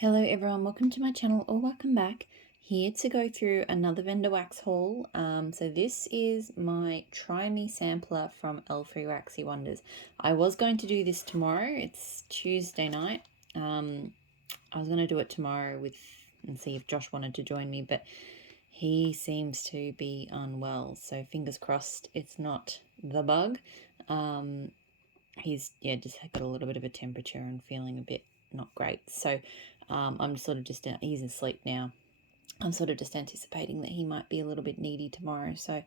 Hello everyone, welcome to my channel or welcome back. Here to go through another vendor wax haul. So this is my Try Me sampler from L3 Waxy Wonders. I was going to do this tomorrow. It's Tuesday night. I was going to do it tomorrow and see if Josh wanted to join me, but he seems to be unwell. So fingers crossed it's not the bug. He's just got a little bit of a temperature and feeling a bit not great. So I'm sort of just, he's asleep now. I'm sort of just anticipating that he might be a little bit needy tomorrow. So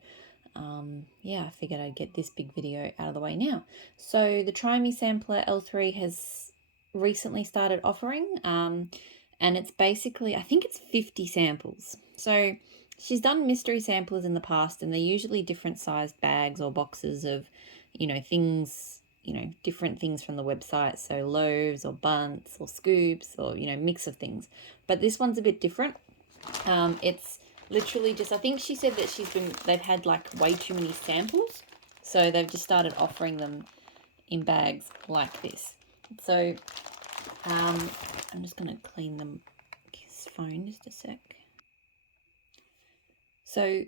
I figured I'd get this big video out of the way now. So the Try Me sampler L3 has recently started offering, and it's basically, I think it's 50 samples. So she's done mystery samplers in the past, and they're usually different sized bags or boxes of, things, different things from the website. So loaves or bunts or scoops or, mix of things. But this one's a bit different. It's literally just, I think she said that they've had like way too many samples. So they've just started offering them in bags like this. So I'm just going to clean his phone just a sec. So,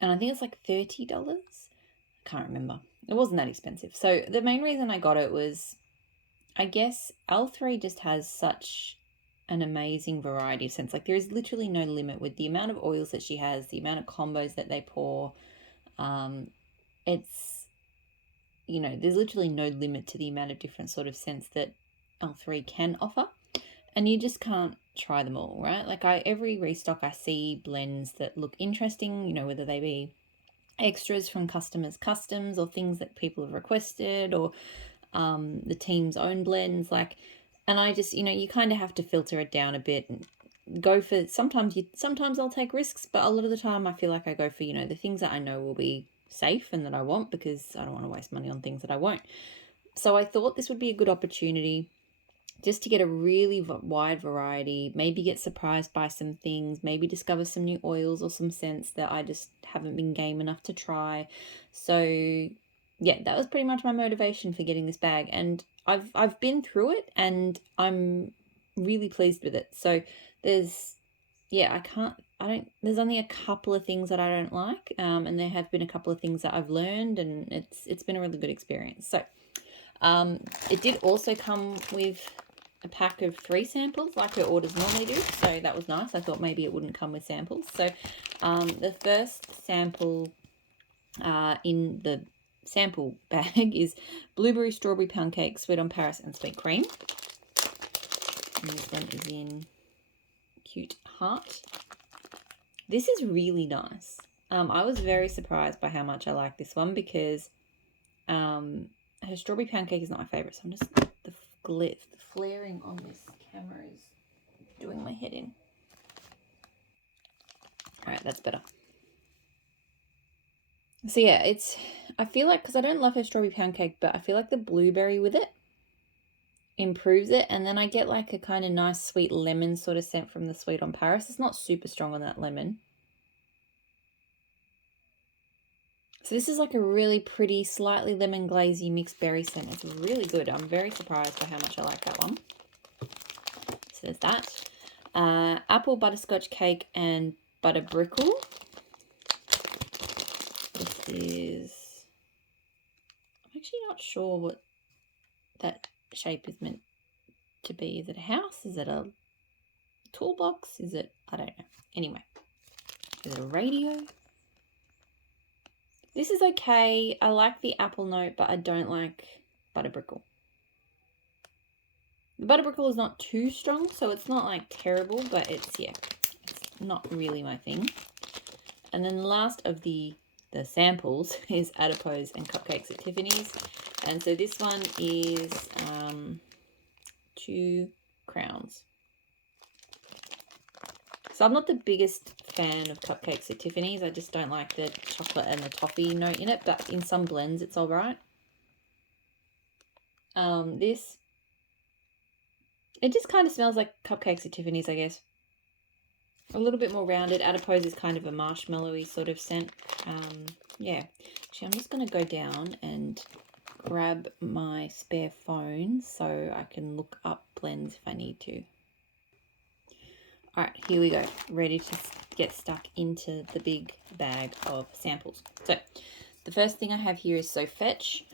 and I think it's like $30. I can't remember. It wasn't that expensive. So the main reason I got it was, I guess L3 just has such an amazing variety of scents. Like there is literally no limit with the amount of oils that she has, the amount of combos that they pour. It's, there's literally no limit to the amount of different sort of scents that L3 can offer. And you just can't try them all, right? Like every restock I see blends that look interesting, whether they be extras from customers' customs or things that people have requested or the team's own blends. And I just, you kind of have to filter it down a bit and go for, sometimes I'll take risks, but a lot of the time I feel like I go for, the things that I know will be safe and that I want, because I don't want to waste money on things that I won't. So I thought this would be a good opportunity just to get a really wide variety, maybe get surprised by some things, maybe discover some new oils or some scents that I just haven't been game enough to try. So yeah, that was pretty much my motivation for getting this bag, and I've been through it and I'm really pleased with it. So there's only a couple of things that I don't like, and there have been a couple of things that I've learned, and it's been a really good experience. So it did also come with a pack of 3 samples like her orders normally do, so that was nice. I thought maybe it wouldn't come with samples. So the first sample in the sample bag is blueberry strawberry pound cake, sweet on Paris and sweet cream. And this one is in cute heart. This is really nice. I was very surprised by how much I like this one, because her strawberry pound cake is not my favorite. So I'm just, the flaring on this camera is doing my head in. All right, that's better. So yeah, I feel like, because I don't love her strawberry pound cake, but I feel like the blueberry with it improves it. And then I get like a kind of nice sweet lemon sort of scent from the sweet on Paris. It's not super strong on that lemon. So this is like a really pretty, slightly lemon glazy mixed berry scent. It's really good. I'm very surprised by how much I like that one. So there's that. Apple butterscotch cake and butter brickle. This is, I'm actually not sure what that shape is meant to be. Is it a house? Is it a toolbox? Is it, I don't know. Anyway, is it a radio? This is okay. I like the apple note, but I don't like butter brickle. The butter brickle is not too strong, so it's not like terrible, but it's not really my thing. And then the last of the samples is Adipose and Cupcakes at Tiffany's. And so this one is 2 crowns. So I'm not the biggest fan of Cupcakes at Tiffany's. I just don't like the chocolate and the toffee note in it, but in some blends it's all right. This, it just kind of smells like Cupcakes at Tiffany's, I guess. A little bit more rounded. Adipose is kind of a marshmallowy sort of scent. Yeah. Actually, I'm just going to go down and grab my spare phone so I can look up blends if I need to. All right, here we go. Ready to get stuck into the big bag of samples. So the first thing I have here is So Fetch,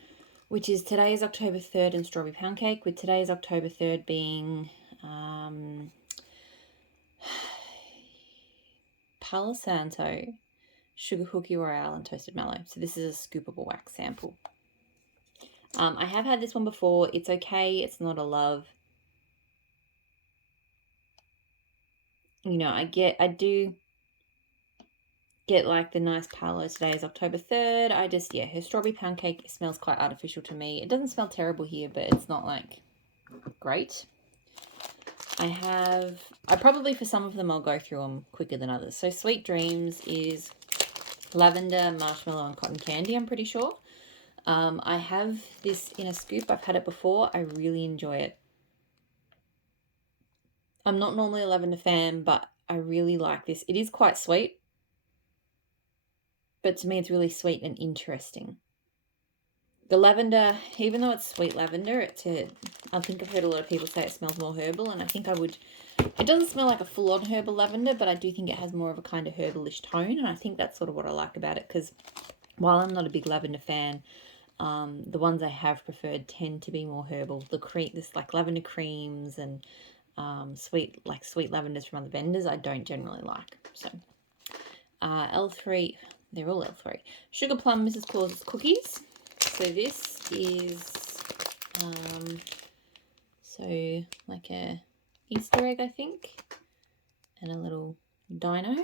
which is today is October 3rd and Strawberry Pound Cake, with today's October 3rd being Palo Santo, Sugar Cookie Royale, and Toasted Mallow. So this is a scoopable wax sample. I have had this one before. It's okay. It's not a love. You know, I do get like the nice palo. Today is October 3rd. Her Strawberry Pound Cake smells quite artificial to me. It doesn't smell terrible here, but it's not like great. I probably, for some of them, I'll go through them quicker than others. So Sweet Dreams is lavender, marshmallow, and cotton candy, I'm pretty sure. I have this in a scoop. I've had it before. I really enjoy it. I'm not normally a lavender fan, but I really like this. It is quite sweet, but to me it's really sweet and interesting. The lavender, even though it's sweet lavender, I think I've heard a lot of people say it smells more herbal, and I think I would. It doesn't smell like a full-on herbal lavender, but I do think it has more of a kind of herbalish tone, and I think that's sort of what I like about it, because while I'm not a big lavender fan, the ones I have preferred tend to be more herbal. This like lavender creams and sweet lavenders from other vendors I don't generally like. So L3, they're all L3. Sugar Plum Mrs. Claus's Cookies. So this is so like a Easter egg, I think, and a little dino.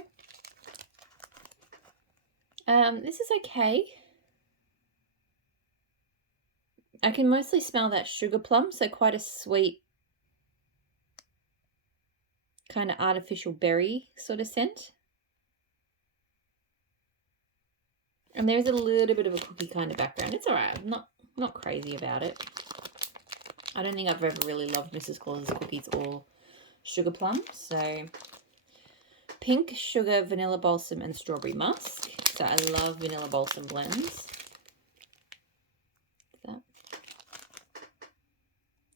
This is okay. I can mostly smell that sugar plum, so quite a sweet kind of artificial berry sort of scent. And there's a little bit of a cookie kind of background. It's all right. I'm not crazy about it. I don't think I've ever really loved Mrs. Claus's Cookies or Sugar Plum. So Pink, Sugar, Vanilla Balsam, and Strawberry Musk. So I love Vanilla Balsam blends.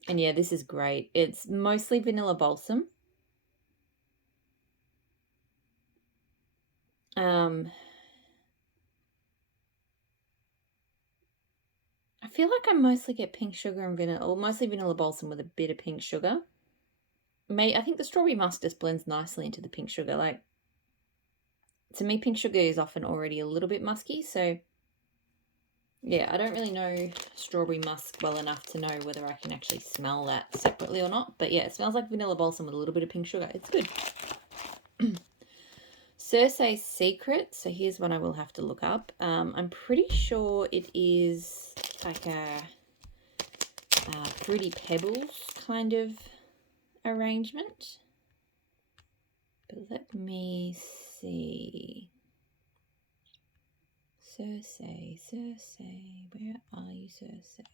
And yeah, this is great. It's mostly Vanilla Balsam. I feel like I mostly get pink sugar and vanilla, or mostly Vanilla Balsam with a bit of pink sugar. I think the Strawberry Musk just blends nicely into the pink sugar. Like, to me, pink sugar is often already a little bit musky, so yeah, I don't really know Strawberry Musk well enough to know whether I can actually smell that separately or not. But yeah, it smells like Vanilla Balsam with a little bit of pink sugar. It's good. Cersei's Secret. So here's one I will have to look up. I'm pretty sure it is like a Fruity Pebbles kind of arrangement. But let me see. Cersei, where are you, Cersei?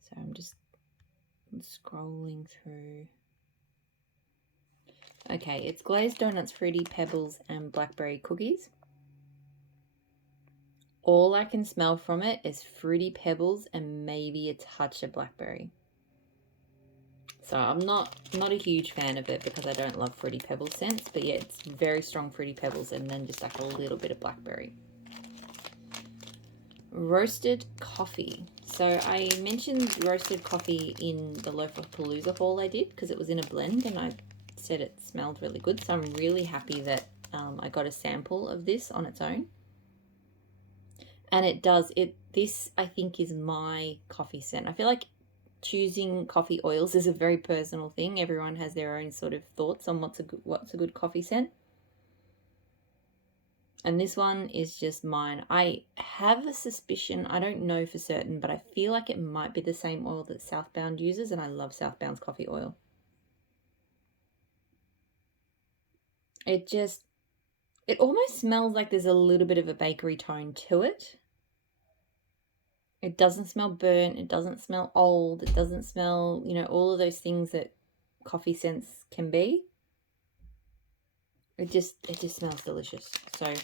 So I'm just scrolling through. Okay, it's glazed donuts, Fruity Pebbles, and blackberry cookies. All I can smell from it is Fruity Pebbles and maybe a touch of blackberry. So I'm not a huge fan of it because I don't love Fruity Pebbles scents, but yeah, it's very strong Fruity Pebbles and then just like a little bit of blackberry. Roasted coffee. So I mentioned roasted coffee in the Loaf of Palooza haul I did because it was in a blend and I said it smelled really good. So I'm really happy that I got a sample of this on its own. And it does. This I think is my coffee scent. I feel like choosing coffee oils is a very personal thing. Everyone has their own sort of thoughts on what's a good coffee scent. And this one is just mine. I have a suspicion, I don't know for certain, but I feel like it might be the same oil that Southbound uses, and I love Southbound's coffee oil. It almost smells like there's a little bit of a bakery tone to it. It doesn't smell burnt. It doesn't smell old. It doesn't smell, all of those things that coffee scents can be. It just smells delicious. So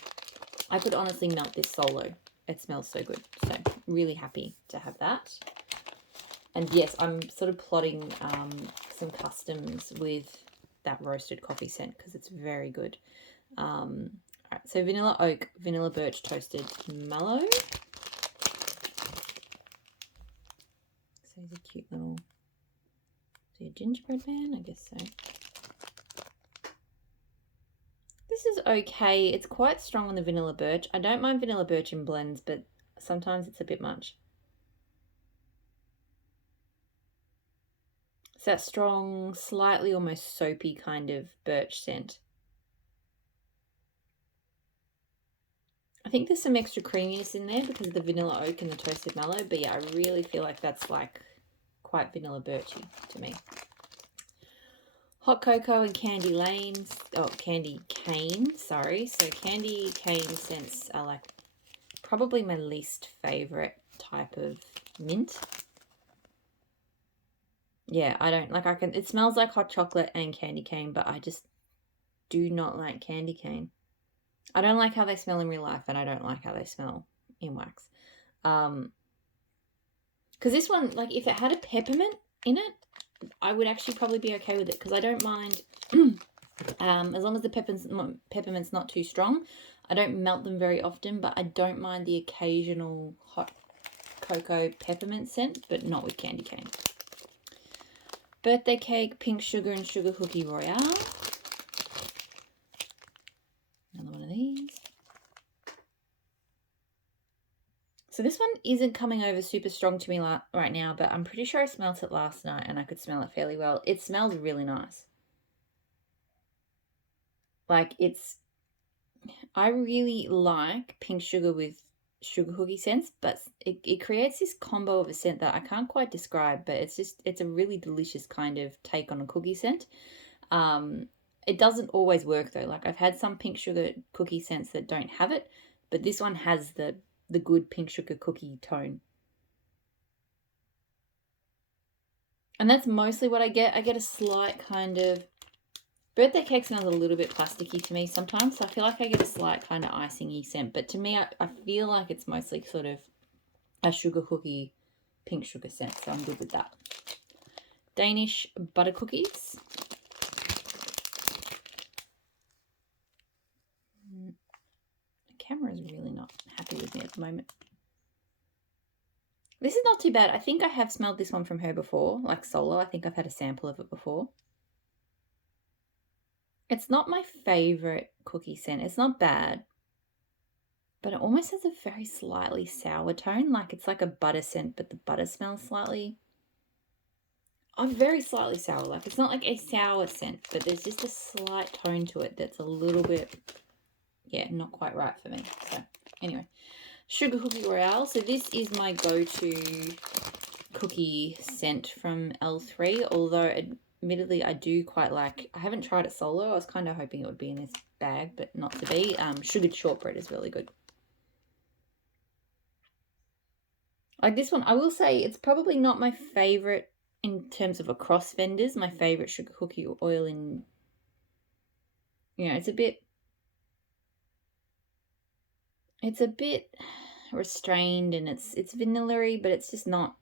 I could honestly melt this solo. It smells so good. So really happy to have that. And yes, I'm sort of plotting some customs with that roasted coffee scent because it's very good. All right, so vanilla oak, vanilla birch toasted mallow. So he's a cute little, is he a gingerbread man? I guess so. This is okay. It's quite strong on the vanilla birch. I don't mind vanilla birch in blends, but sometimes it's a bit much. It's that strong, slightly almost soapy kind of birch scent. I think there's some extra creaminess in there because of the vanilla oak and the toasted mallow, but yeah, I really feel like that's like quite vanilla birchy to me. Hot cocoa and candy candy cane, sorry. So candy cane scents are like probably my least favorite type of mint. Yeah, I don't like, it smells like hot chocolate and candy cane, but I just do not like candy cane. I don't like how they smell in real life, and I don't like how they smell in wax. Because this one, like if it had a peppermint in it, I would actually probably be okay with it because I don't mind, as long as the peppermint's not too strong. I don't melt them very often, but I don't mind the occasional hot cocoa peppermint scent, but not with candy cane. Birthday cake, pink sugar and sugar cookie Royale. Another one of these. So this one isn't coming over super strong to me right now, but I'm pretty sure I smelt it last night and I could smell it fairly well. It smells really nice. Like I really like pink sugar with sugar cookie scents, but it creates this combo of a scent that I can't quite describe, but it's a really delicious kind of take on a cookie scent. It doesn't always work though. Like I've had some pink sugar cookie scents that don't have it, but this one has the good pink sugar cookie tone. And that's mostly what I get. I get a slight kind of, birthday cake smells a little bit plasticky to me sometimes, so I feel like I get a slight kind of icing-y scent. But to me, I feel like it's mostly sort of a sugar cookie, pink sugar scent, so I'm good with that. Danish butter cookies. The camera is really not happy with me at the moment. This is not too bad. I think I have smelled this one from her before, like solo. I think I've had a sample of it before. It's not my favorite cookie scent. It's not bad, but it almost has a very slightly sour tone. Like it's like a butter scent, but the butter smells slightly, very slightly sour. Like it's not like a sour scent, but there's just a slight tone to it that's a little bit, yeah, not quite right for me. So anyway, sugar cookie Royale. So this is my go-to cookie scent from L3, although admittedly I do quite like, I haven't tried it solo. I was kind of hoping it would be in this bag, but not to be. Sugared shortbread is really good. Like this one, I will say it's probably not my favorite in terms of across vendors. My favorite sugar cookie oil in, it's a bit restrained, and it's vanilla-y, but it's just not.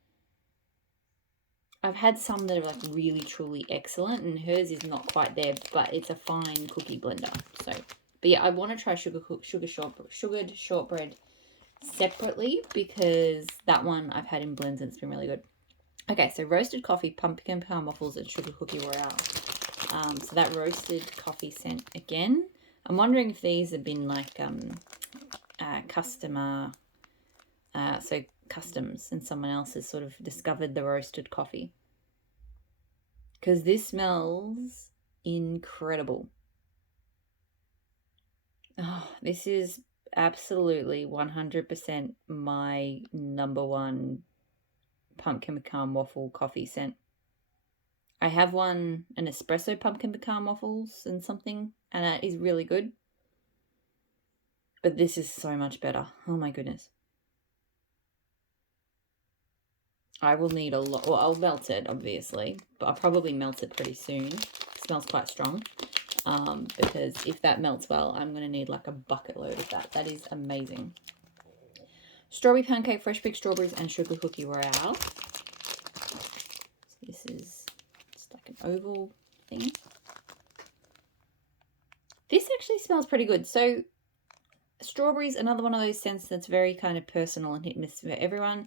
I've had some that are like really truly excellent, and hers is not quite there, but it's a fine cookie blender. So, but yeah, I want to try sugared shortbread separately because that one I've had in blends and it's been really good. Okay, so roasted coffee, pumpkin pecan waffles, and sugar cookie Royale. So that roasted coffee scent again. I'm wondering if these have been like customs, and someone else has sort of discovered the roasted coffee, because this smells incredible. Oh, this is absolutely 100% my number one pumpkin pecan waffle coffee scent. I have an espresso pumpkin pecan waffles and something, and that is really good. But this is so much better. Oh my goodness. I will need a lot. Well, I'll melt it, obviously, but I'll probably melt it pretty soon. It smells quite strong. Because if that melts well, I'm going to need like a bucket load of that. That is amazing. Strawberry pancake, fresh baked strawberries, and sugar cookie Royale. So this is just like an oval thing. actually smells pretty good. So strawberries, another one of those scents that's very kind of personal and hit and miss for everyone.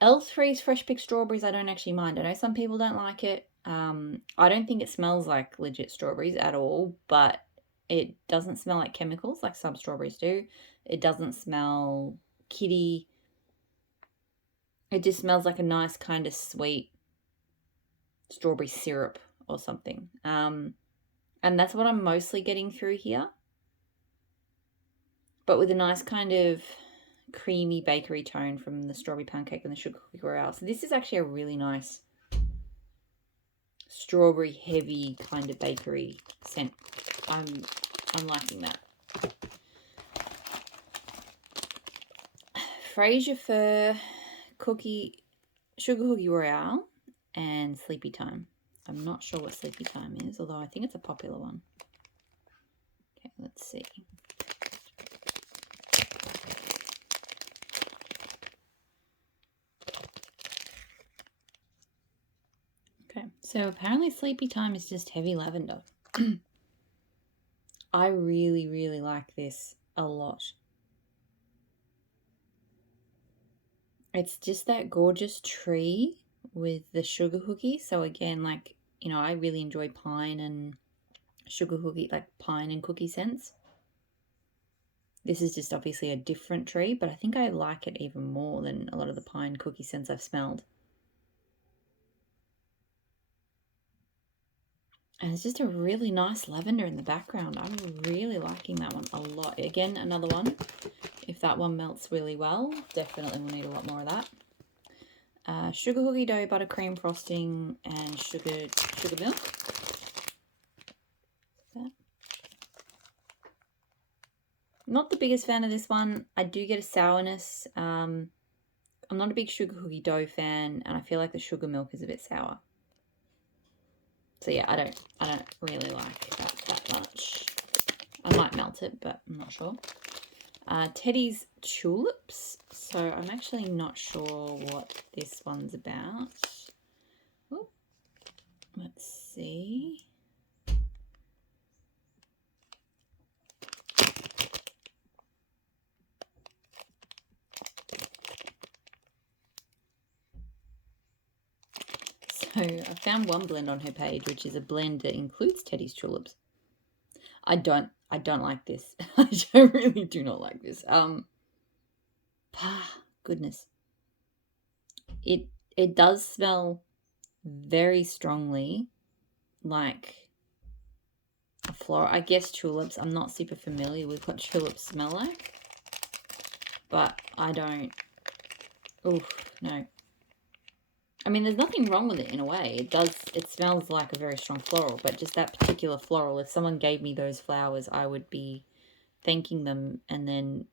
L3's fresh picked strawberries, I don't actually mind. I know some people don't like it. I don't think it smells like legit strawberries at all, but it doesn't smell like chemicals like some strawberries do. It doesn't smell kitty. It just smells like a nice kind of sweet strawberry syrup or something. And that's what I'm mostly getting through here. But with a nice kind of creamy bakery tone from the strawberry pancake and the sugar cookie royale. So this is actually a really nice strawberry heavy kind of bakery scent. I'm liking that. Fraser Fir sugar cookie royale and Sleepy Time. I'm not sure what Sleepy Time is, although I think it's a popular one. Okay, let's see. Okay, so apparently Sleepy Time is just heavy lavender. I really, really like this a lot. It's just that gorgeous tree with the sugar cookie. So again, like, you know, I really enjoy pine and sugar cookie, like pine and cookie scents. This is just obviously a different tree, but I think I like it even more than a lot of the pine cookie scents I've smelled. And it's just a really nice lavender in the background. I'm really liking that one a lot. Again, another one. If that one melts really well, definitely will need a lot more of that. Sugar cookie dough, buttercream frosting, and sugar milk. Not the biggest fan of this one. I do get a sourness. I'm not a big sugar cookie dough fan, and I feel like the sugar milk is a bit sour. So yeah, I don't really like that much. I might melt it, but I'm not sure. Teddy's Tulips. So I'm actually not sure what this one's about. Ooh. Let's see. So I found one blend on her page, which is a blend that includes Teddy's Tulips. I don't like this. I really do not like this. Goodness. It does smell very strongly like a floral. I guess tulips. I'm not super familiar with what tulips smell like, but I don't. Oof, no. I mean, there's nothing wrong with it in a way. It smells like a very strong floral, but just that particular floral, if someone gave me those flowers, I would be thanking them and then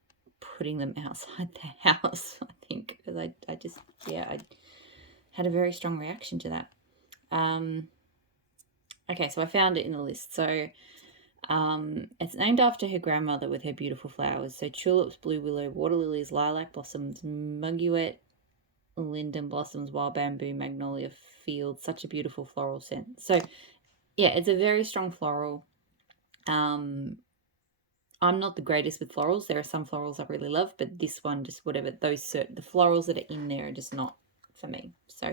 putting them outside the house, I think, because I had a very strong reaction to that. Okay, so I found it in the list. So it's named after her grandmother with her beautiful flowers. So tulips, blue willow, water lilies, lilac blossoms, mugwort, linden blossoms, wild bamboo, magnolia field. Such a beautiful floral scent. So yeah, it's a very strong floral. I'm not the greatest with florals. There are some florals I really love, but this one, just whatever, the florals that are in there are just not for me. So,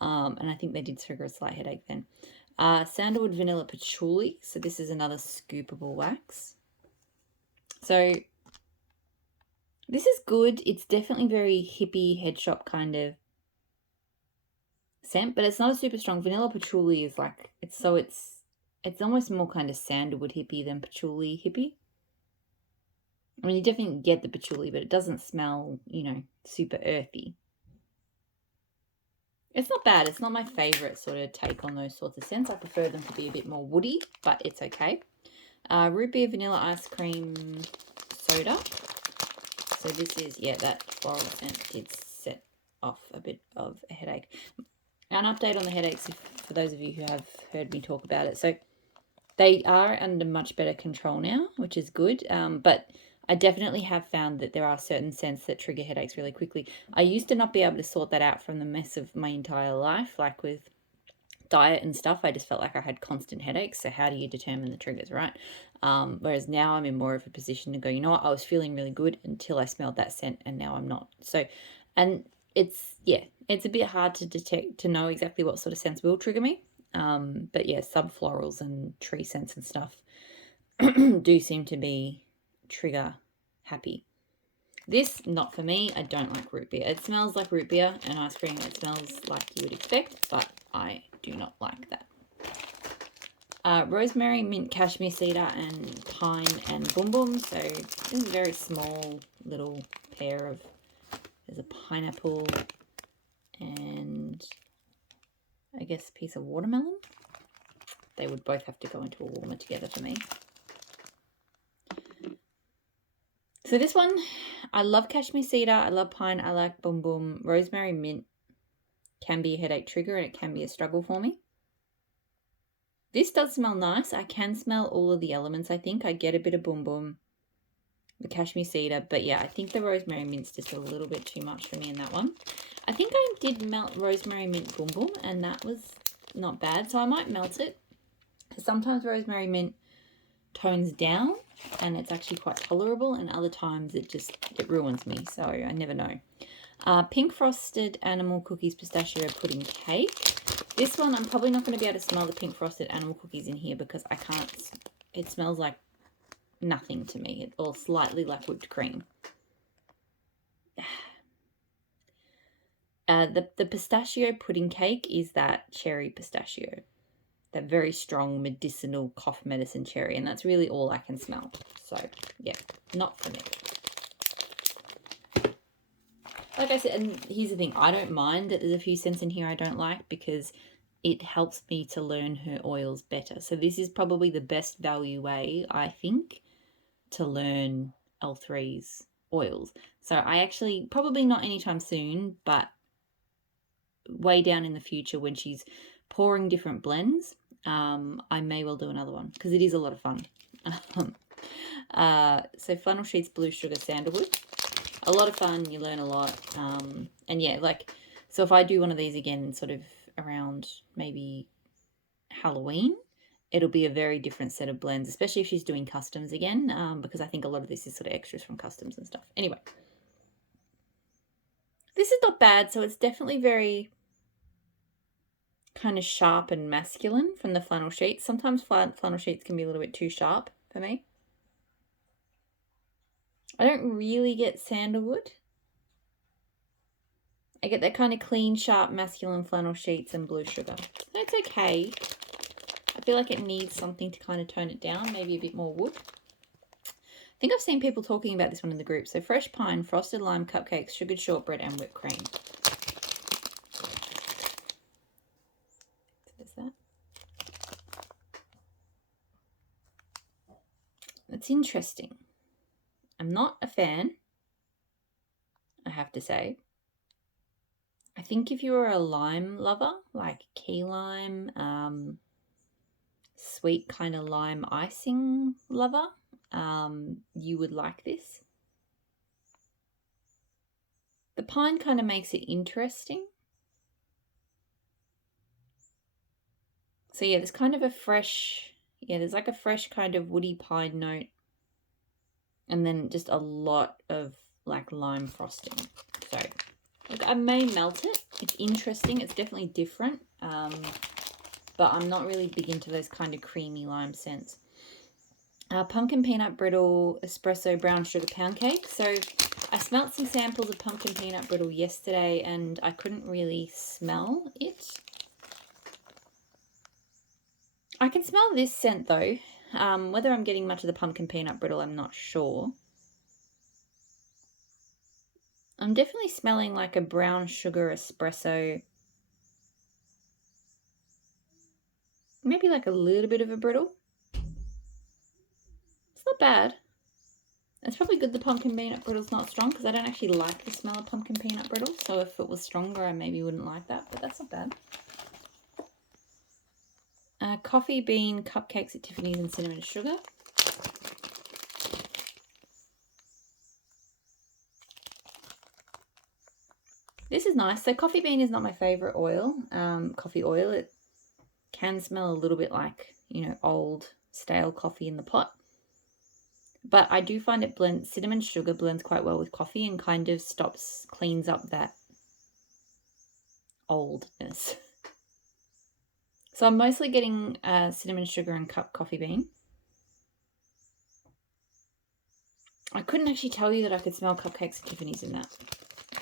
and I think they did trigger a slight headache then. Sandalwood vanilla patchouli. So this is another scoopable wax. So this is good. It's definitely very hippie head shop kind of scent, but it's not a super strong. Vanilla patchouli is like, it's almost more kind of sandalwood hippie than patchouli hippie. I mean, you definitely get the patchouli, but it doesn't smell, you know, super earthy. It's not bad. It's not my favourite sort of take on those sorts of scents. I prefer them to be a bit more woody, but it's okay. Root beer vanilla ice cream soda. So this is, yeah, that floral scent did set off a bit of a headache. An update on the headaches for those of you who have heard me talk about it. So they are under much better control now, which is good. But I definitely have found that there are certain scents that trigger headaches really quickly. I used to not be able to sort that out from the mess of my entire life, like with diet and stuff, I just felt like I had constant headaches. So how do you determine the triggers, right? Whereas now I'm in more of a position to go, you know what, I was feeling really good until I smelled that scent and now I'm not. So, and it's a bit hard to detect, to know exactly what sort of scents will trigger me. But yeah, subflorals and tree scents and stuff do seem to be trigger happy. This, not for me. I don't like root beer. It smells like root beer and ice cream. It smells like you would expect, but I do not like that. Rosemary, mint, cashmere cedar, and pine and boom boom. So this is a very small little pair of, there's a pineapple and I guess a piece of watermelon. They would both have to go into a warmer together for me. So this one, I love cashmere cedar, I love pine, I like boom boom. Rosemary, mint can be a headache trigger and it can be a struggle for me. This does smell nice. I can smell all of the elements, I think. I get a bit of boom boom, the cashmere cedar, but yeah, I think the rosemary mint's just a little bit too much for me in that one. I think I did melt rosemary mint boom boom and that was not bad, so I might melt it. Sometimes rosemary mint tones down and it's actually quite tolerable, and other times it ruins me, so I never know. Pink frosted animal cookies pistachio pudding cake. This one I'm probably not going to be able to smell the pink frosted animal cookies in here because I can't, it smells like nothing to me, or slightly like whipped cream. The pistachio pudding cake is that cherry pistachio, that very strong medicinal cough medicine cherry, and that's really all I can smell. So yeah, not for me. Like I said, and here's the thing, I don't mind that there's a few scents in here I don't like because it helps me to learn her oils better. So this is probably the best value way, I think, to learn L3's oils. So I actually, probably not anytime soon, but way down in the future when she's pouring different blends, I may well do another one because it is a lot of fun. So flannel sheets, blue sugar, sandalwood. A lot of fun, you learn a lot. And yeah, like, so if I do one of these again sort of around maybe Halloween, it'll be a very different set of blends, especially if she's doing customs again, because I think a lot of this is sort of extras from customs and stuff. Anyway, this is not bad. So it's definitely very kind of sharp and masculine from the flannel sheets. Sometimes flannel sheets can be a little bit too sharp for me. I don't really get sandalwood. I get that kind of clean, sharp, masculine flannel sheets and blue sugar. That's okay. I feel like it needs something to kind of tone it down, maybe a bit more wood. I think I've seen people talking about this one in the group. So fresh pine, frosted lime, cupcakes, sugared shortbread, and whipped cream. There's that. That's interesting. I'm not a fan, I have to say. I think if you were a lime lover, like key lime, sweet kind of lime icing lover, you would like this. The pine kind of makes it interesting. So yeah, there's kind of a fresh, there's like a fresh kind of woody pine note. And then just a lot of like lime frosting. So look, I may melt it. It's interesting. It's definitely different. But I'm not really big into those kind of creamy lime scents. Pumpkin peanut brittle espresso brown sugar pound cake. So I smelt some samples of pumpkin peanut brittle yesterday and I couldn't really smell it. I can smell this scent though. Whether I'm getting much of the pumpkin peanut brittle, I'm not sure. I'm definitely smelling like a brown sugar espresso. Maybe like a little bit of a brittle. It's not bad. It's probably good the pumpkin peanut brittle's not strong because I don't actually like the smell of pumpkin peanut brittle. So if it was stronger, I maybe wouldn't like that, but that's not bad. Coffee bean cupcakes at Tiffany's and cinnamon sugar. This is nice. So coffee bean is not my favorite oil, coffee oil. can smell a little bit like, you know, old stale coffee in the pot. But I do find it blends, cinnamon sugar blends quite well with coffee and kind of cleans up that oldness. So I'm mostly getting cinnamon sugar and cup coffee bean. I couldn't actually tell you that I could smell Cupcakes and Tiffany's in that.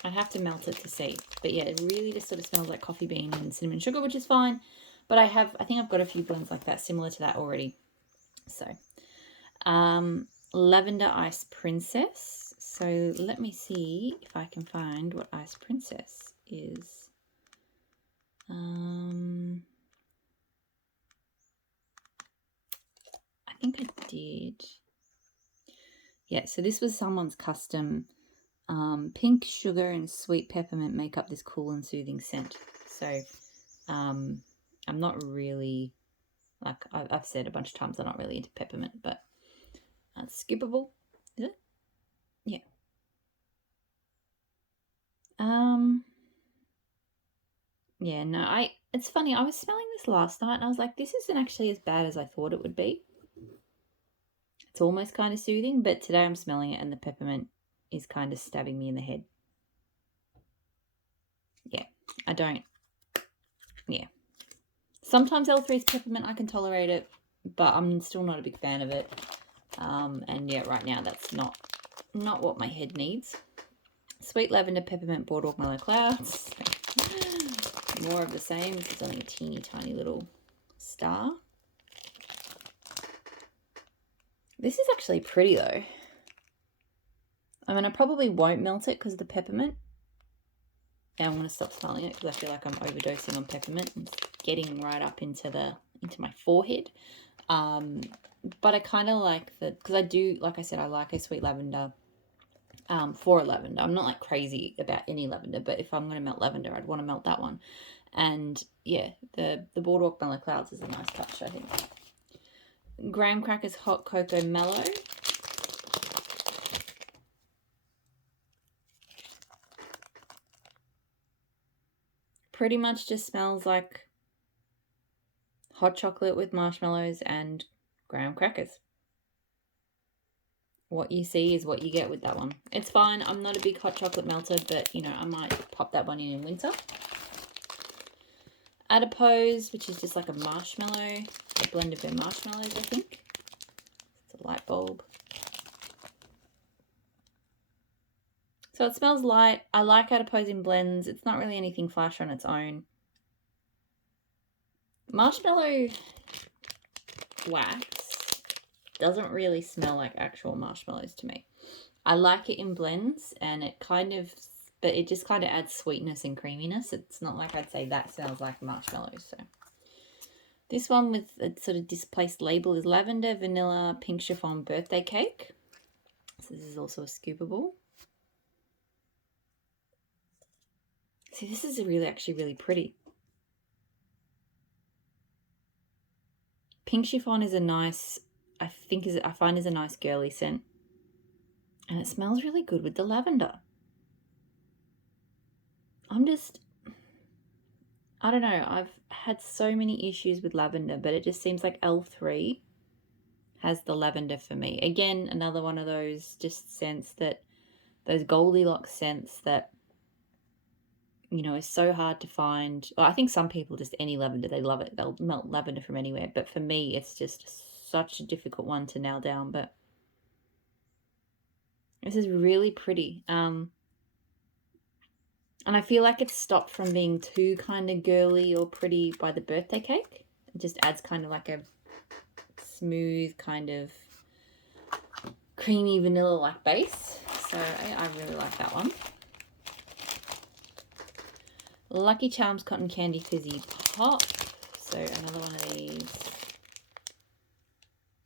I'd have to melt it to see. But yeah, it really just sort of smells like coffee bean and cinnamon sugar, which is fine. But I think I've got a few blends like that, similar to that already. So, Lavender Ice Princess. So let me see if I can find what Ice Princess is. I think I did. Yeah, so this was someone's custom. Pink sugar and sweet peppermint make up this cool and soothing scent. So I'm not really, like I've said a bunch of times, I'm not really into peppermint, but it's skippable. Is it? Yeah. Yeah, no, it's funny, I was smelling this last night and I was like, this isn't actually as bad as I thought it would be. It's almost kind of soothing, but today I'm smelling it and the peppermint is kind of stabbing me in the head. Yeah, yeah. Sometimes L3's peppermint, I can tolerate it, but I'm still not a big fan of it. And yeah, right now that's not what my head needs. Sweet lavender, peppermint, boardwalk, mellow clouds. More of the same. It's only a teeny tiny little star. This is actually pretty though. I mean, I probably won't melt it because of the peppermint. And I'm going to stop smelling it because I feel like I'm overdosing on peppermint and getting right up into my forehead. But I kind of like because I do, like I said, I like a sweet lavender. For a lavender, I'm not like crazy about any lavender, but if I'm going to melt lavender, I'd want to melt that one. And yeah, the boardwalk mellow clouds is a nice touch, I think. Graham crackers hot cocoa mellow. Pretty much just smells like hot chocolate with marshmallows and graham crackers. What you see is what you get with that one. It's fine. I'm not a big hot chocolate melter, but, you know, I might pop that one in winter. Adipose, which is just like a marshmallow, a blend of their marshmallows, I think. It's a light bulb. So it smells light. I like Adipose in blends. It's not really anything flash on its own. Marshmallow wax doesn't really smell like actual marshmallows to me. I like it in blends and but it just kind of adds sweetness and creaminess. It's not like I'd say that smells like marshmallows. So this one with a sort of displaced label is lavender, vanilla, pink chiffon birthday cake. So this is also a scoopable. See, this is actually really pretty. Pink chiffon is a nice, I find is a nice girly scent. And it smells really good with the lavender. I don't know, I've had so many issues with lavender, but it just seems like L3 has the lavender for me. Again, another one of those just scents those Goldilocks scents that, you know, is so hard to find. Well, I think some people just any lavender, they love it. They'll melt lavender from anywhere. But for me, it's just such a difficult one to nail down. But this is really pretty. And I feel like it's stopped from being too kind of girly or pretty by the birthday cake. It just adds kind of like a smooth kind of creamy vanilla-like base. So I really like that one. Lucky Charms Cotton Candy Fizzy Pop. So another one of these.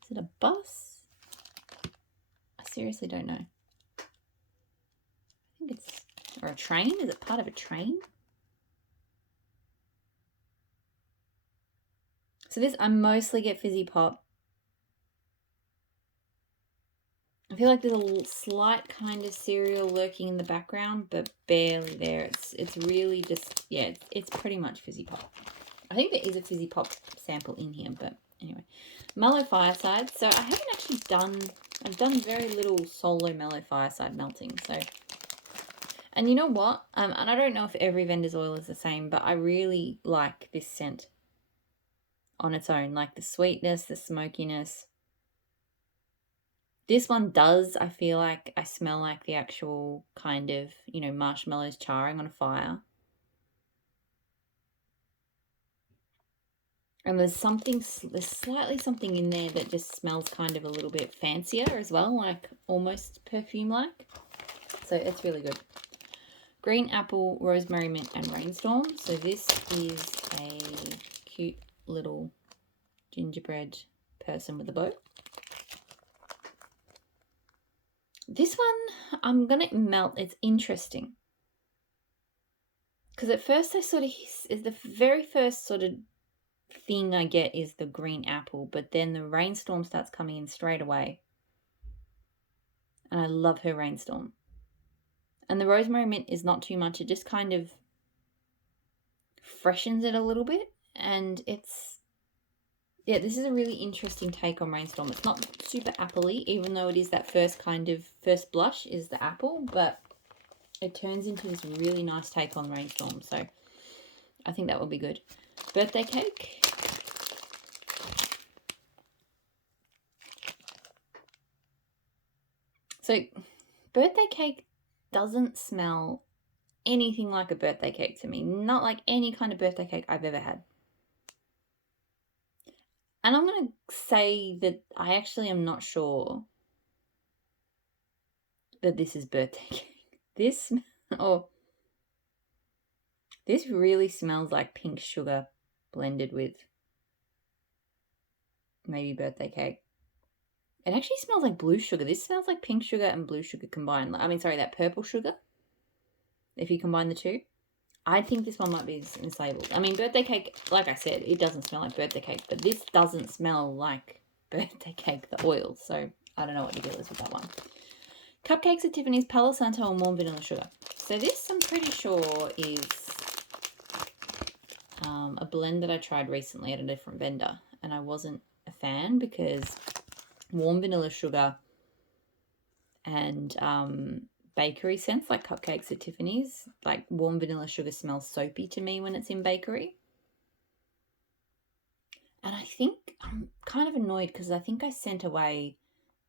Is it a bus? I seriously don't know. I think it's, or a train? Is it part of a train? So this, I mostly get Fizzy Pop. I feel like there's a slight kind of cereal lurking in the background, but barely there. It's really just, yeah, it's pretty much Fizzy Pop. I think there is a Fizzy Pop sample in here, but anyway. Mellow Fireside. So I haven't actually I've done very little solo Mellow Fireside melting. So, and you know what? And I don't know if every vendor's oil is the same, but I really like this scent on its own. Like the sweetness, the smokiness. This one does, I feel like I smell like the actual kind of, you know, marshmallows charring on a fire. And there's slightly something in there that just smells kind of a little bit fancier as well, like almost perfume-like. So it's really good. Green Apple, Rosemary Mint, and Rainstorm. So this is a cute little gingerbread person with a bow. This one, I'm going to melt. It's interesting. Because at first I sort of, is the very first sort of thing I get is the green apple, but then the Rainstorm starts coming in straight away. And I love her Rainstorm. And the Rosemary Mint is not too much. It just kind of freshens it a little bit. And it's, yeah, this is a really interesting take on Rainstorm. It's not super appley, even though it is that first blush is the apple, but it turns into this really nice take on Rainstorm. So I think that will be good. Birthday Cake. So Birthday Cake doesn't smell anything like a birthday cake to me. Not like any kind of birthday cake I've ever had. And I'm going to say that I actually am not sure that this is birthday cake. This really smells like pink sugar blended with maybe birthday cake. It actually smells like blue sugar. This smells like pink sugar and blue sugar combined. I mean, sorry, that purple sugar. If you combine the two. I think this one might be mislabeled. I mean, birthday cake, like I said, it doesn't smell like birthday cake, but this doesn't smell like birthday cake, the oil. So I don't know what the deal is with that one. Cupcakes at Tiffany's, Palo Santo and warm vanilla sugar. So this, I'm pretty sure, is a blend that I tried recently at a different vendor, and I wasn't a fan because warm vanilla sugar and bakery scents like Cupcakes at Tiffany's, like warm vanilla sugar smells soapy to me when it's in bakery. And I think I'm kind of annoyed because I think I sent away,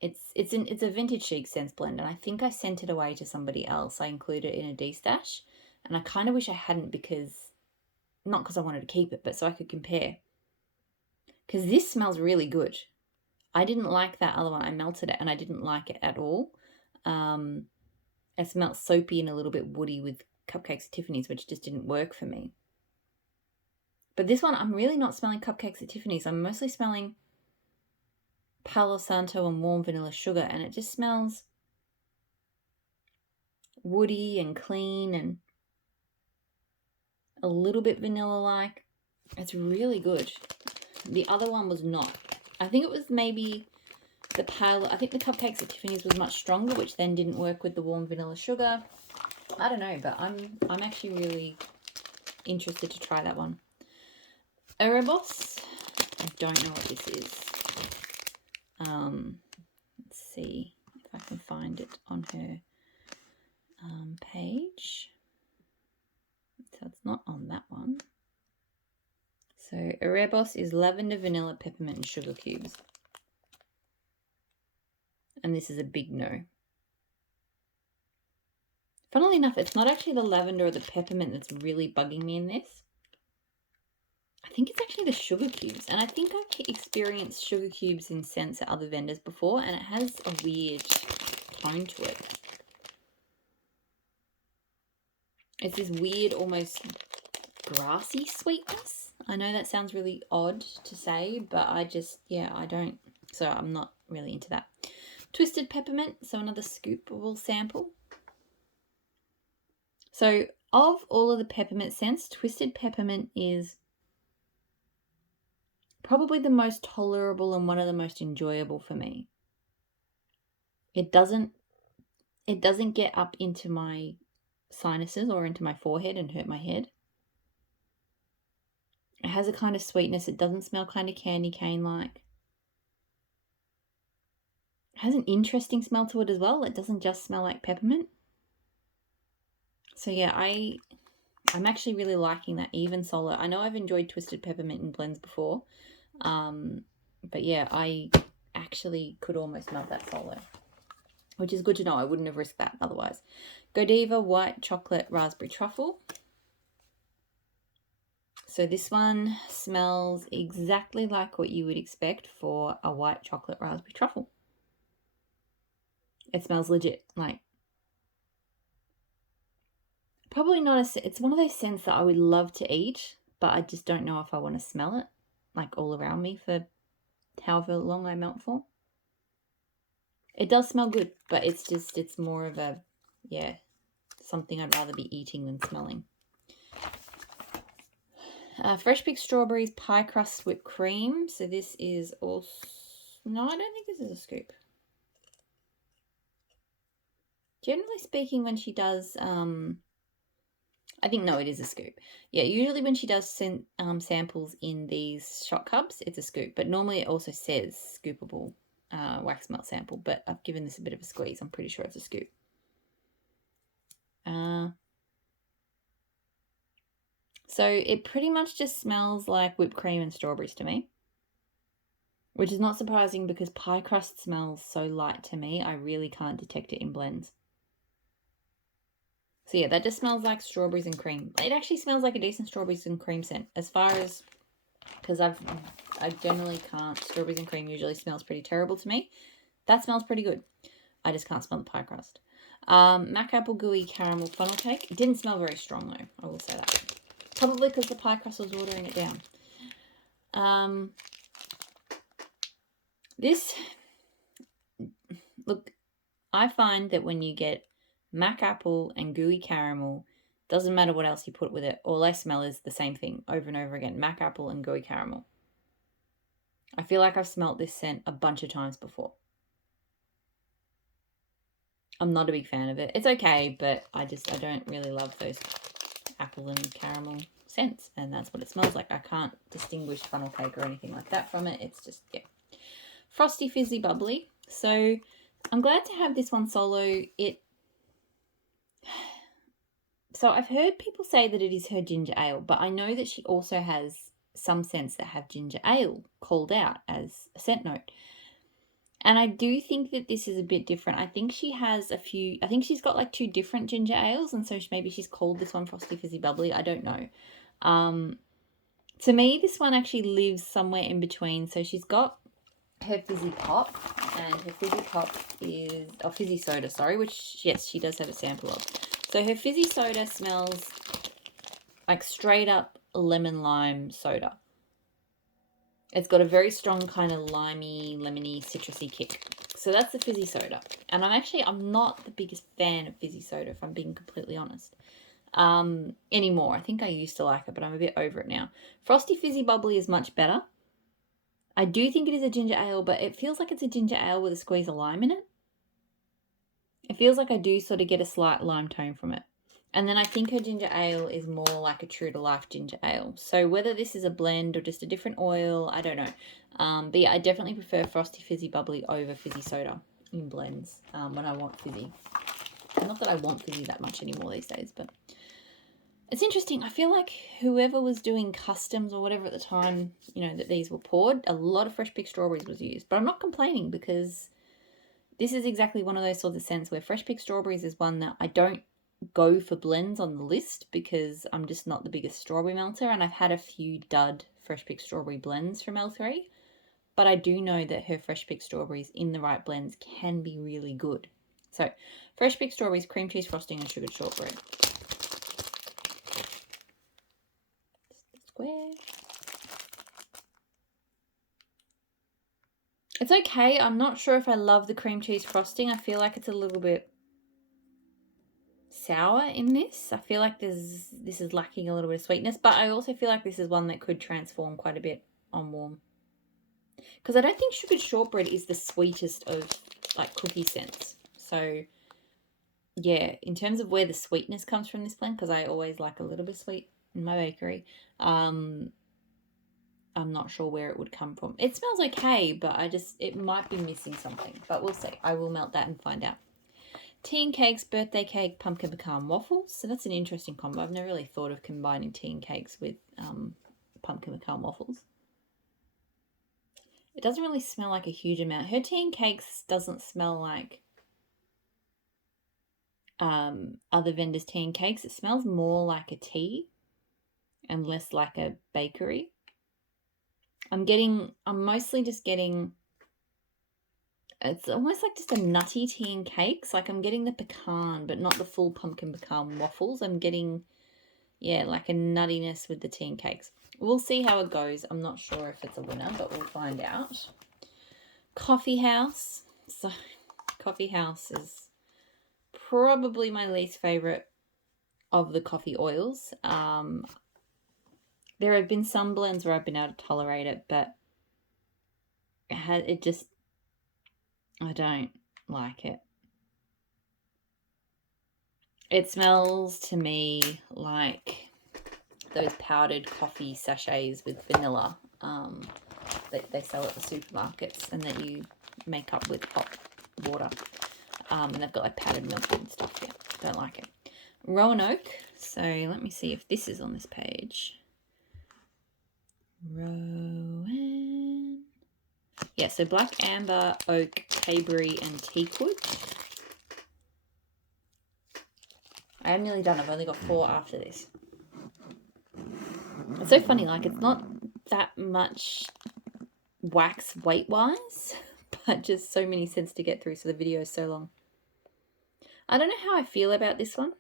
it's a vintage chic scents blend, and I think I sent it away to somebody else. I included it in a D-stash, and I kind of wish I hadn't, because not because I wanted to keep it, but so I could compare. Because this smells really good. I didn't like that other one. I melted it and I didn't like it at all. It smelled soapy and a little bit woody with Cupcakes at Tiffany's, which just didn't work for me. But this one, I'm really not smelling Cupcakes at Tiffany's. I'm mostly smelling Palo Santo and warm vanilla sugar, and it just smells woody and clean and a little bit vanilla-like. It's really good. The other one was not. I think it was maybe the Cupcakes at Tiffany's was much stronger, which then didn't work with the warm vanilla sugar. I don't know, but I'm actually really interested to try that one. Erebos. I don't know what this is. Let's see if I can find it on her page. So it's not on that one. So Erebos is lavender, vanilla, peppermint, and sugar cubes. And this is a big no. Funnily enough, it's not actually the lavender or the peppermint that's really bugging me in this. I think it's actually the sugar cubes. And I think I've experienced sugar cubes in scents at other vendors before, and it has a weird tone to it. It's this weird, almost grassy sweetness. I know that sounds really odd to say, but I don't. So I'm not really into that. Twisted Peppermint, so another scoopable sample. So of all of the peppermint scents, Twisted Peppermint is probably the most tolerable and one of the most enjoyable for me. It doesn't get up into my sinuses or into my forehead and hurt my head. has a kind of sweetness. It doesn't smell kind of candy cane-like. It has an interesting smell to it as well. It doesn't just smell like peppermint. So yeah, I'm actually really liking that even solo. I know I've enjoyed twisted peppermint in blends before. But yeah, I actually could almost melt that solo, which is good to know. I wouldn't have risked that otherwise. Godiva White Chocolate Raspberry Truffle. So this one smells exactly like what you would expect for a white chocolate raspberry truffle. It smells legit, like probably not it's one of those scents that I would love to eat, but I just don't know if I want to smell it like all around me for however long I melt for. It does smell good, but it's more of a, yeah, something I'd rather be eating than smelling. Fresh Picked Strawberries Pie Crust Whipped Cream. So this is also, no, I don't think this is a scoop. Generally speaking, when she does, I think, no, it is a scoop. Yeah, usually when she does samples in these shot cups, it's a scoop. But normally it also says scoopable wax melt sample. But I've given this a bit of a squeeze. I'm pretty sure it's a scoop. So it pretty much just smells like whipped cream and strawberries to me, which is not surprising because pie crust smells so light to me. I really can't detect it in blends. So yeah, that just smells like strawberries and cream. It actually smells like a decent strawberries and cream scent as far as, because I generally can't, strawberries and cream usually smells pretty terrible to me. That smells pretty good. I just can't smell the pie crust. Mac Apple Gooey Caramel Funnel Cake. It didn't smell very strong though, I will say that. Probably because the pie crust was watering it down. This, look, I find that when you get Mac Apple and Gooey Caramel, doesn't matter what else you put with it, all I smell is the same thing over and over again. Mac Apple and Gooey Caramel. I feel like I've smelt this scent a bunch of times before. I'm not a big fan of it. It's okay, but I don't really love those apple and caramel scents, and that's what it smells like. I can't distinguish funnel cake or anything like that from it. It's just, yeah. Frosty Fizzy Bubbly. So I'm glad to have this one solo. So I've heard people say that it is her ginger ale, but I know that she also has some scents that have ginger ale called out as a scent note. And I do think that this is a bit different. I think she has I think she's got like 2 different ginger ales, and so maybe she's called this one Frosty Fizzy Bubbly. I don't know. To me, this one actually lives somewhere in between. So she's got her Fizzy Pop, and her Fizzy Pop is, Fizzy Soda, sorry, which, yes, she does have a sample of. So her Fizzy Soda smells like straight up lemon lime soda. It's got a very strong kind of limey, lemony, citrusy kick. So that's the Fizzy Soda. And I'm not the biggest fan of Fizzy Soda, if I'm being completely honest. Anymore. I think I used to like it, but I'm a bit over it now. Frosty Fizzy Bubbly is much better. I do think it is a ginger ale, but it feels like it's a ginger ale with a squeeze of lime in it. It feels like I do sort of get a slight lime tone from it. And then I think her ginger ale is more like a true to life ginger ale. So whether this is a blend or just a different oil, I don't know. But yeah, I definitely prefer Frosty Fizzy Bubbly over Fizzy Soda in blends when I want fizzy. Not that I want fizzy that much anymore these days, but it's interesting. I feel like whoever was doing customs or whatever at the time, that these were poured, a lot of fresh picked strawberries was used. But I'm not complaining because this is exactly one of those sorts of scents where fresh picked strawberries is one that I don't go for blends on the list because I'm just not the biggest strawberry melter, and I've had a few dud fresh picked strawberry blends from L3, but I do know that her fresh picked strawberries in the right blends can be really good. So fresh picked strawberries, cream cheese frosting, and sugared shortbread. Square. It's okay. I'm not sure if I love the cream cheese frosting. I feel like it's a little bit sour in this. I feel like this is lacking a little bit of sweetness, but I also feel like this is one that could transform quite a bit on warm. Because I don't think sugared shortbread is the sweetest of like cookie scents. So yeah, in terms of where the sweetness comes from this blend, because I always like a little bit sweet in my bakery, I'm not sure where it would come from. It smells okay, but it might be missing something. But we'll see. I will melt that and find out. Tea and cakes, birthday cake, pumpkin pecan waffles. So that's an interesting combo. I've never really thought of combining tea and cakes with pumpkin pecan waffles. It doesn't really smell like a huge amount. Her tea and cakes doesn't smell like other vendors' tea and cakes. It smells more like a tea and less like a bakery. I'm mostly just getting, it's almost like just a nutty tea and cakes. Like I'm getting the pecan, but not the full pumpkin pecan waffles. I'm getting, yeah, like a nuttiness with the tea and cakes. We'll see how it goes. I'm not sure if it's a winner, but we'll find out. Coffee House. So Coffee House is probably my least favorite of the coffee oils. There have been some blends where I've been able to tolerate it, but I don't like it. It smells to me like those powdered coffee sachets with vanilla that they sell at the supermarkets and that you make up with hot water. And they've got like powdered milk and stuff. Yeah, don't like it. Roanoke. So let me see if this is on this page. Rowan. Yeah, so black amber, oak, Tayberry, and teakwood. I am nearly done. I've only got 4 after this. It's so funny, like it's not that much wax weight-wise, but just so many scents to get through, so the video is so long. I don't know how I feel about this one.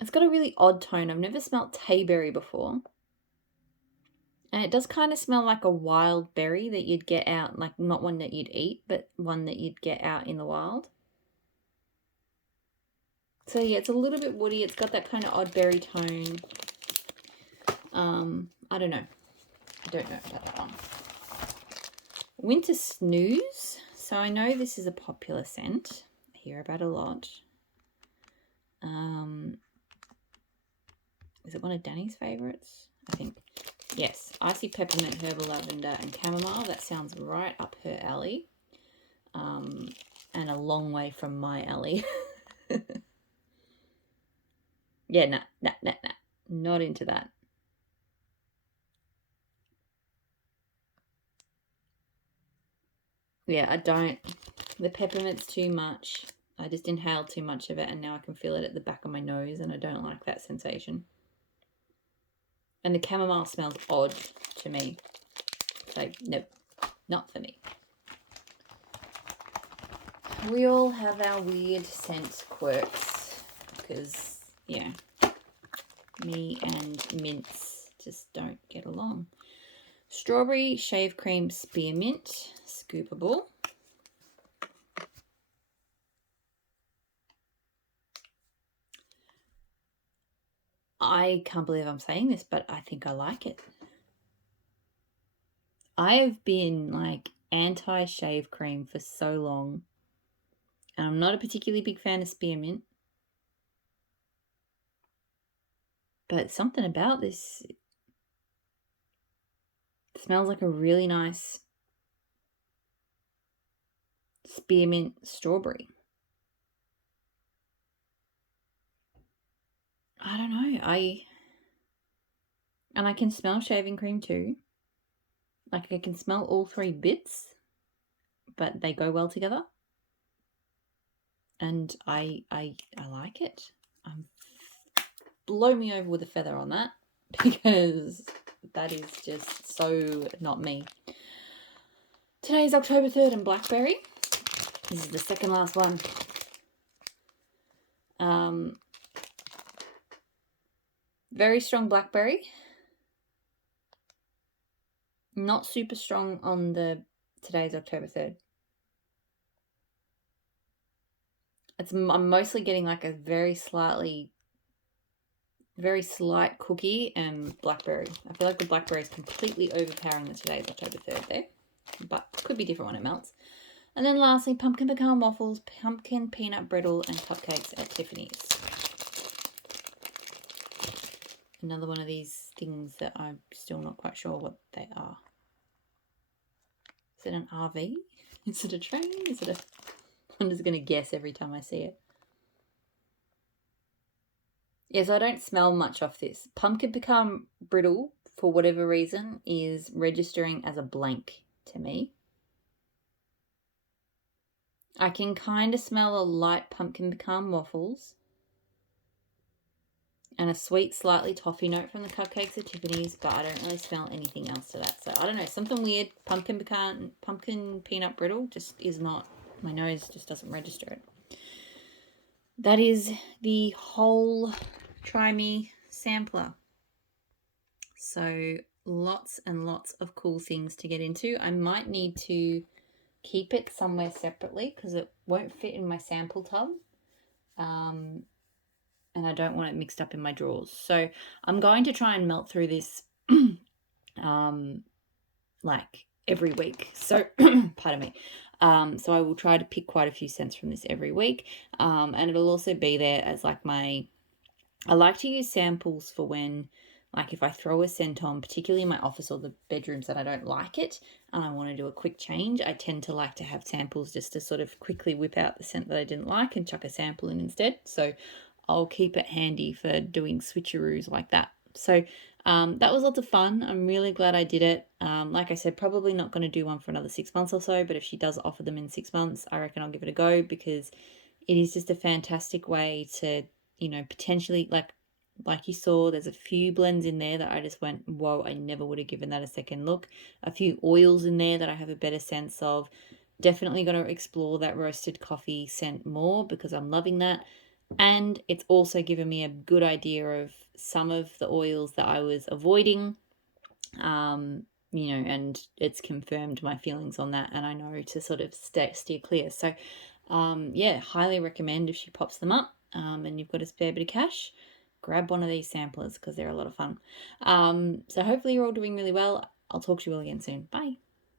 It's got a really odd tone. I've never smelled Tayberry before. And it does kind of smell like a wild berry that you'd get out, like not one that you'd eat, but one that you'd get out in the wild. So yeah, it's a little bit woody. It's got that kind of odd berry tone. I don't know. I don't know about that one. Winter Snooze. So I know this is a popular scent. I hear about it a lot. Is it one of Danny's favorites? I think. Yes. Icy peppermint, herbal lavender, and chamomile. That sounds right up her alley. And a long way from my alley. Yeah, nah. Not into that. Yeah, I don't. The peppermint's too much. I just inhaled too much of it, and now I can feel it at the back of my nose, and I don't like that sensation. And the chamomile smells odd to me. So, nope, not for me. We all have our weird scent quirks, because, yeah, me and mints just don't get along. Strawberry shave cream spearmint, scoopable. I can't believe I'm saying this, but I think I like it. I have been like anti-shave cream for so long, and I'm not a particularly big fan of spearmint. But something about this, it smells like a really nice spearmint strawberry. I don't know. And I can smell shaving cream too. Like I can smell all 3 bits, but they go well together. And I like it. Blow me over with a feather on that, because that is just so not me. Today is October 3rd and blackberry. This is the second last one. Very strong blackberry. Not super strong on the today's October 3rd. I'm mostly getting like a very slight cookie and blackberry. I feel like the blackberry is completely overpowering the today's October 3rd there, but could be different when it melts. And then lastly, pumpkin pecan waffles, pumpkin peanut brittle, and cupcakes at Tiffany's. Another one of these things that I'm still not quite sure what they are. Is it an RV? Is it a train? Is it a... I'm just going to guess every time I see it. Yes, I don't smell much off this. Pumpkin Pecan Brittle, for whatever reason, is registering as a blank to me. I can kind of smell a light pumpkin pecan waffles and a sweet, slightly toffee note from the Cupcakes at Tiffany's, but I don't really smell anything else to that. So I don't know, something weird. Pumpkin peanut brittle just is not, my nose just doesn't register it. That is the whole Try Me sampler. So lots and lots of cool things to get into. I might need to keep it somewhere separately because it won't fit in my sample tub. And I don't want it mixed up in my drawers. So I'm going to try and melt through this like every week. So pardon me. So I will try to pick quite a few scents from this every week. And it'll also be there as like I like to use samples for when, like if I throw a scent on, particularly in my office or the bedrooms that I don't like it and I want to do a quick change, I tend to like to have samples just to sort of quickly whip out the scent that I didn't like and chuck a sample in instead. So I'll keep it handy for doing switcheroos like that. So that was lots of fun. I'm really glad I did it. Like I said, probably not going to do one for another 6 months or so, but if she does offer them in 6 months, I reckon I'll give it a go because it is just a fantastic way to, you know, potentially, like you saw, there's a few blends in there that I just went, whoa, I never would have given that a second look. A few oils in there that I have a better sense of. Definitely going to explore that roasted coffee scent more because I'm loving that. And it's also given me a good idea of some of the oils that I was avoiding, you know, and it's confirmed my feelings on that, and I know to sort of steer clear. So, yeah, highly recommend if she pops them up and you've got a spare bit of cash, grab one of these samplers because they're a lot of fun. So hopefully you're all doing really well. I'll talk to you all again soon. Bye.